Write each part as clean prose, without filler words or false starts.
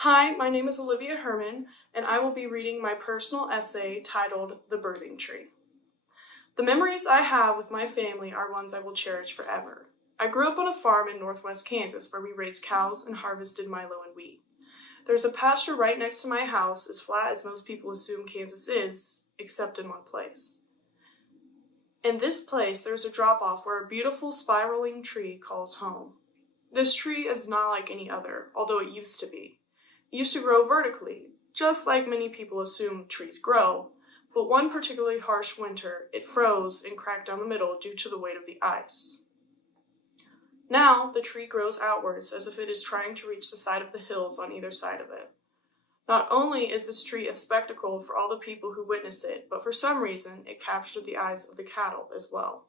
Hi, my name is Olivia Herman, and I will be reading my personal essay titled The Birthing Tree. The memories I have with my family are ones I will cherish forever. I grew up on a farm in northwest Kansas where we raised cows and harvested milo and wheat. There's a pasture right next to my house, as flat as most people assume Kansas is, except in one place. In this place, there's a drop-off where a beautiful spiraling tree calls home. This tree is not like any other, although it used to be. It used to grow vertically, just like many people assume trees grow, but one particularly harsh winter, it froze and cracked down the middle due to the weight of the ice. Now, the tree grows outwards as if it is trying to reach the side of the hills on either side of it. Not only is this tree a spectacle for all the people who witness it, but for some reason, it captured the eyes of the cattle as well.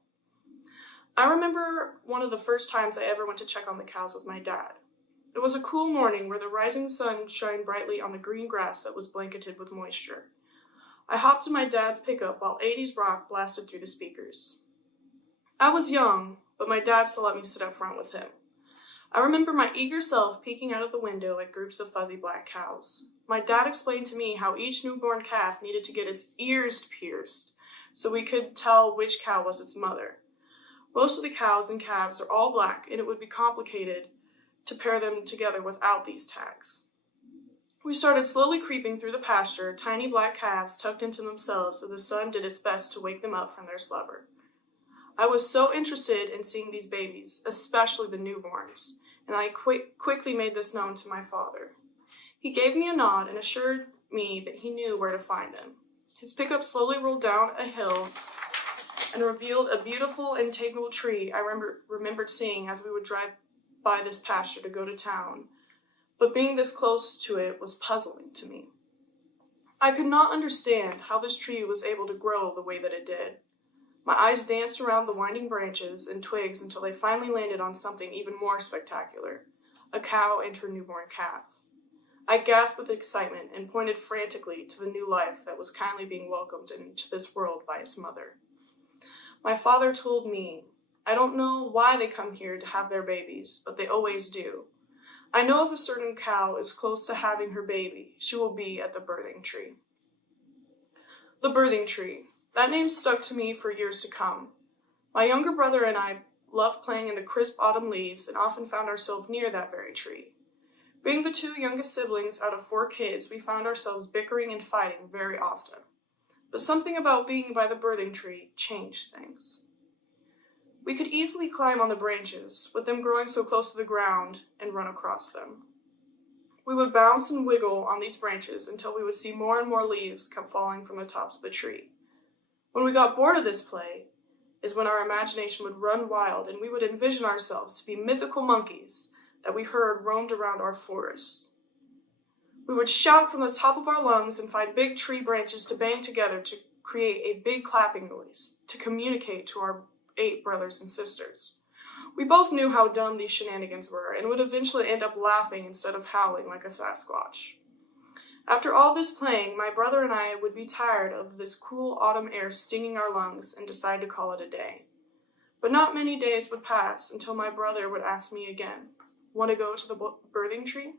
I remember one of the first times I ever went to check on the cows with my dad. It was a cool morning where the rising sun shined brightly on the green grass that was blanketed with moisture. I hopped in my dad's pickup while 80s rock blasted through the speakers. I was young, but my dad still let me sit up front with him. I remember my eager self peeking out of the window at groups of fuzzy black cows. My dad explained to me how each newborn calf needed to get its ears pierced so we could tell which cow was its mother. Most of the cows and calves are all black, and it would be complicated to pair them together without these tags. We started slowly creeping through the pasture, tiny black calves tucked into themselves as the sun did its best to wake them up from their slumber. I was so interested in seeing these babies, especially the newborns, and I quickly made this known to my father. He gave me a nod and assured me that he knew where to find them. His pickup slowly rolled down a hill and revealed a beautiful and tangled tree I remembered seeing as we would drive by this pasture to go to town, but being this close to it was puzzling to me. I could not understand how this tree was able to grow the way that it did. My eyes danced around the winding branches and twigs until they finally landed on something even more spectacular, a cow and her newborn calf. I gasped with excitement and pointed frantically to the new life that was kindly being welcomed into this world by its mother. My father told me, "I don't know why they come here to have their babies, but they always do. I know if a certain cow is close to having her baby, she will be at the birthing tree." The birthing tree. That name stuck to me for years to come. My younger brother and I loved playing in the crisp autumn leaves and often found ourselves near that very tree. Being the two youngest siblings out of 4 kids, we found ourselves bickering and fighting very often. But something about being by the birthing tree changed things. We could easily climb on the branches, with them growing so close to the ground, and run across them. We would bounce and wiggle on these branches until we would see more and more leaves come falling from the tops of the tree. When we got bored of this play, is when our imagination would run wild and we would envision ourselves to be mythical monkeys that we heard roamed around our forests. We would shout from the top of our lungs and find big tree branches to bang together to create a big clapping noise, to communicate to our 8 brothers and sisters. We both knew how dumb these shenanigans were and would eventually end up laughing instead of howling like a Sasquatch. After all this playing, my brother and I would be tired of this cool autumn air stinging our lungs and decide to call it a day. But not many days would pass until my brother would ask me again, "Want to go to the birthing tree?"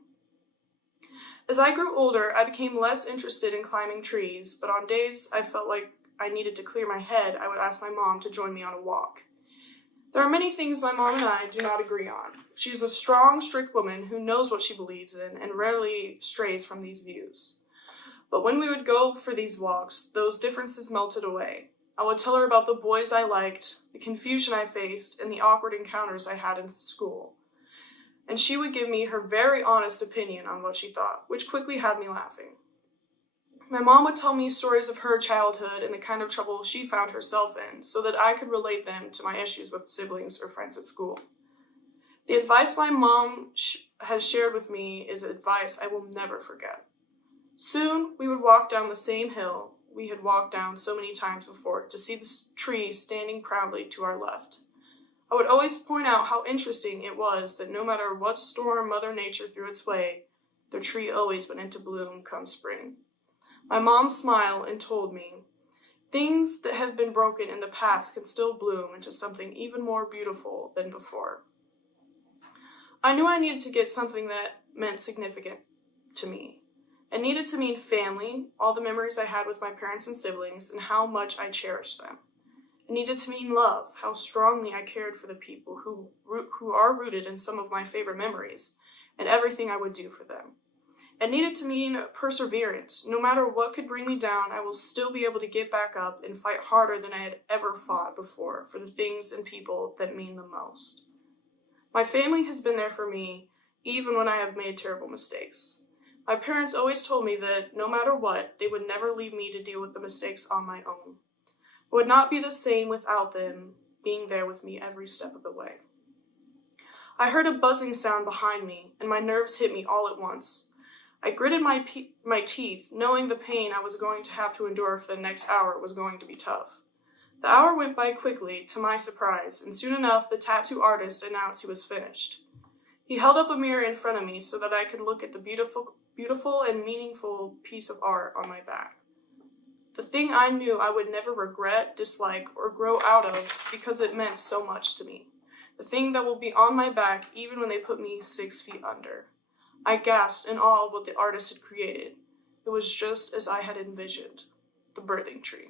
As I grew older, I became less interested in climbing trees, but on days I felt like I needed to clear my head, I would ask my mom to join me on a walk. There are many things my mom and I do not agree on. She's a strong, strict woman who knows what she believes in and rarely strays from these views. But when we would go for these walks, those differences melted away. I would tell her about the boys I liked, the confusion I faced, and the awkward encounters I had in school. And she would give me her very honest opinion on what she thought, which quickly had me laughing. My mom would tell me stories of her childhood and the kind of trouble she found herself in, so that I could relate them to my issues with siblings or friends at school. The advice my mom has shared with me is advice I will never forget. Soon, we would walk down the same hill we had walked down so many times before to see the tree standing proudly to our left. I would always point out how interesting it was that no matter what storm Mother Nature threw its way, the tree always went into bloom come spring. My mom smiled and told me, "Things that have been broken in the past can still bloom into something even more beautiful than before." I knew I needed to get something that meant significant to me. It needed to mean family, all the memories I had with my parents and siblings, and how much I cherished them. It needed to mean love, how strongly I cared for the people who are rooted in some of my favorite memories, and everything I would do for them. It needed to mean perseverance. No matter what could bring me down, I will still be able to get back up and fight harder than I had ever fought before for the things and people that mean the most. My family has been there for me, even when I have made terrible mistakes. My parents always told me that no matter what, they would never leave me to deal with the mistakes on my own. It would not be the same without them being there with me every step of the way. I heard a buzzing sound behind me, and my nerves hit me all at once. I gritted my teeth, knowing the pain I was going to have to endure for the next hour was going to be tough. The hour went by quickly, to my surprise, and soon enough the tattoo artist announced he was finished. He held up a mirror in front of me so that I could look at the beautiful and meaningful piece of art on my back. The thing I knew I would never regret, dislike, or grow out of because it meant so much to me. The thing that will be on my back even when they put me 6 feet under. I gasped in awe of what the artist had created. It was just as I had envisioned, the birthing tree.